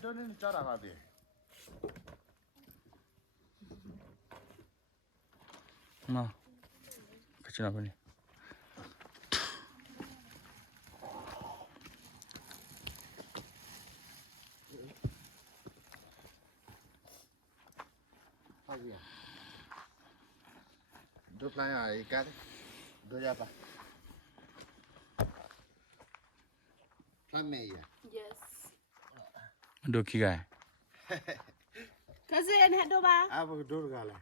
don't cara ngadi. No. Kacina apa nih? Pagi ya. Dua pelanya ikan. Dua apa? Plame ya. Yes. Dua kira. Cousin, head over. Apa dua kali?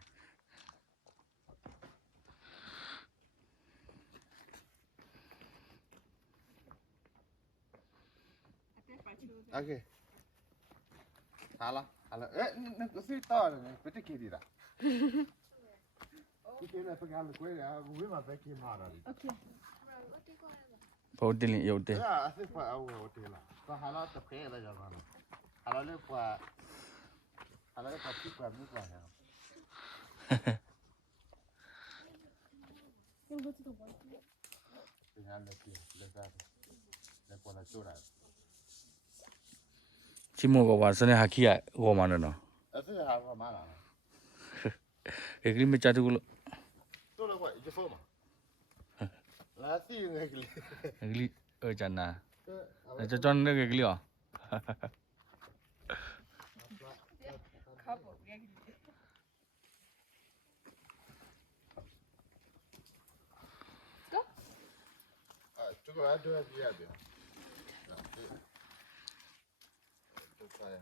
Okay. Salah. Nak sih tahu ni, betul kiri dah. Kita nak pergi halu kue ya, gue mah pergi marah. Okay. Hotel ni, ya hotel. Ya, asyik pak awal hotel lah. Kau halau terkait lah jangan. Halau ni pak cik muka ya. Tinggal lagi, lepas nak curang. Cimo bawa sana haki ya, gua mana no? Asyik apa mana? Ekli macam tu kalau. Tu lah buat, je form. Lati yang ekli. Ekli, jana. Macam John ni ekli ah. Cukup ada dia. Saya.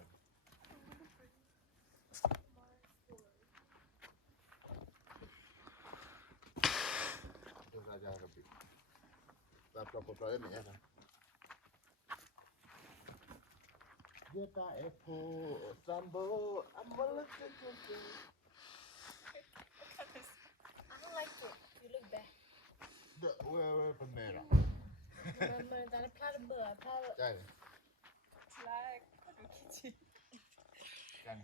Itu saja lebih. Berapa problem ya kan? Dia tak epo sambo amal kecuali. I don't like it. You look bad. The where pemera. Mama, dah plan ber, plan. Jadi. Like, kitchen. Kan.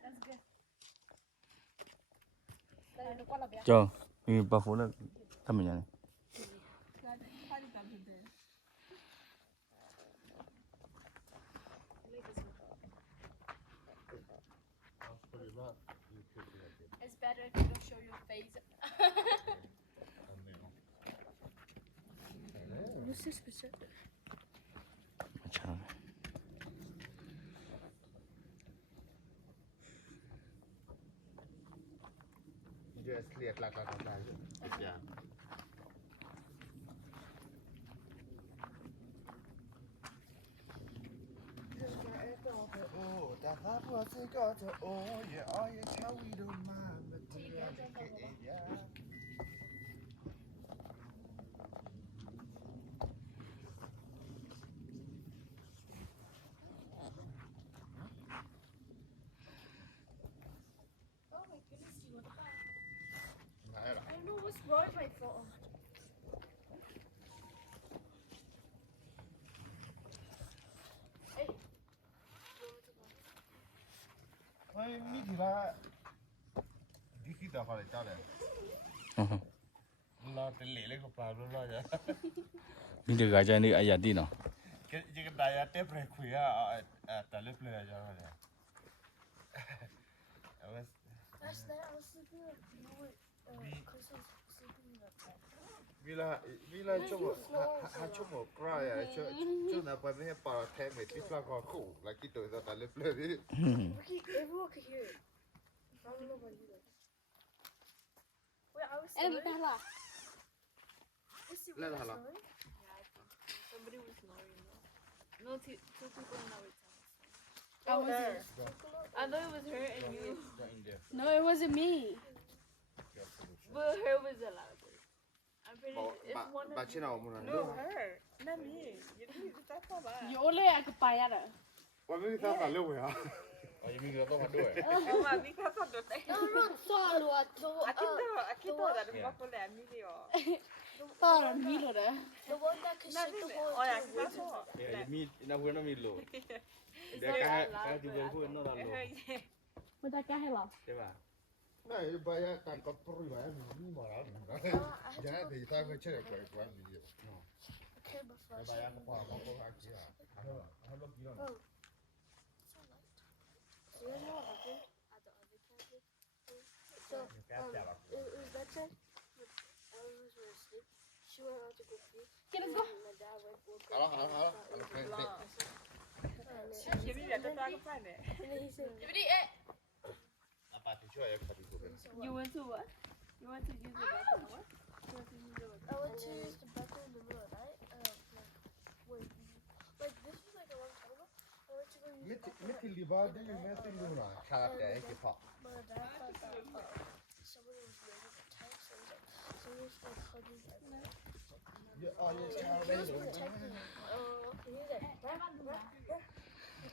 That's good. Dah nak kuala biar. Jom, ini buffalo lah, kami ni. It's better if you don't show your face. What's this picture? Macam. Just lihat lah saja. Ya. Oh, dah apa sih kata oh ya ayah cawi rumah betul ya. Oh my goodness, you what the fuck? Nah, I don't know what's wrong with my phone. Hey. ni dia dikit dah kalau cakap. Lo terleleh kau problem lo ya. Ni dia gajah ni ayat di no. Jika daya teh berkuya, terleleh boleh aja lah. Awas. Last night I was sleeping with because I was sleeping in the bed. Bila cuma cry ya, cuma apa ni para teme tiplah kau ku, lagi tu dah terleleh. Everyone could hear it. I don't know about you. Wait, I was snoring? Lah lah. Somebody was snoring. No, two people in our town. I thought it was her and you. No, it wasn't me. But her was the loudest. I'm pretty sure it's one of Baca nama mana? No, her. Not me. You need to talk about it. you. Only I could buy it. Wah, ni tak terleleh ya. Oh, you mean kita tak dua? Oh, mami ka sa dote. Solo at Akito da ba ko le Emilio. para Milo there. The one that could Na shit ni. the whole Oh, ya, town. kita so. Ya, ini nak buat nama lo. It's Dia not kah that loud, juga but buat nama lo. But that guy hello. Siapa? Nah, bayar kan kau perlu bayar ni malah. Jangan kita macam kau ni. Okay, but first. Bayar apa kau lagi ya. Ada gila. you guys know what happened at the other campus? So, it was that time. Elvis were asleep. She went out to go pee. Can I go? And my dad went woke up. 好了好了好了，我可以可以。 And 其实也在大个饭呢。 then he said, 아빠 뒤쳐야 가지고. You went to what? You went to use the bathroom? What? You went to use the I went to use the bathroom in the middle of the night. Like this was like a long time ago. I went to go use the bathroom. 밑에 리바디 밑에 누나 카라테 이렇게 봐. My dad thought that somebody was waiting for time, so he was like, somebody was like hugging my back. 아, He was protecting me. He was like,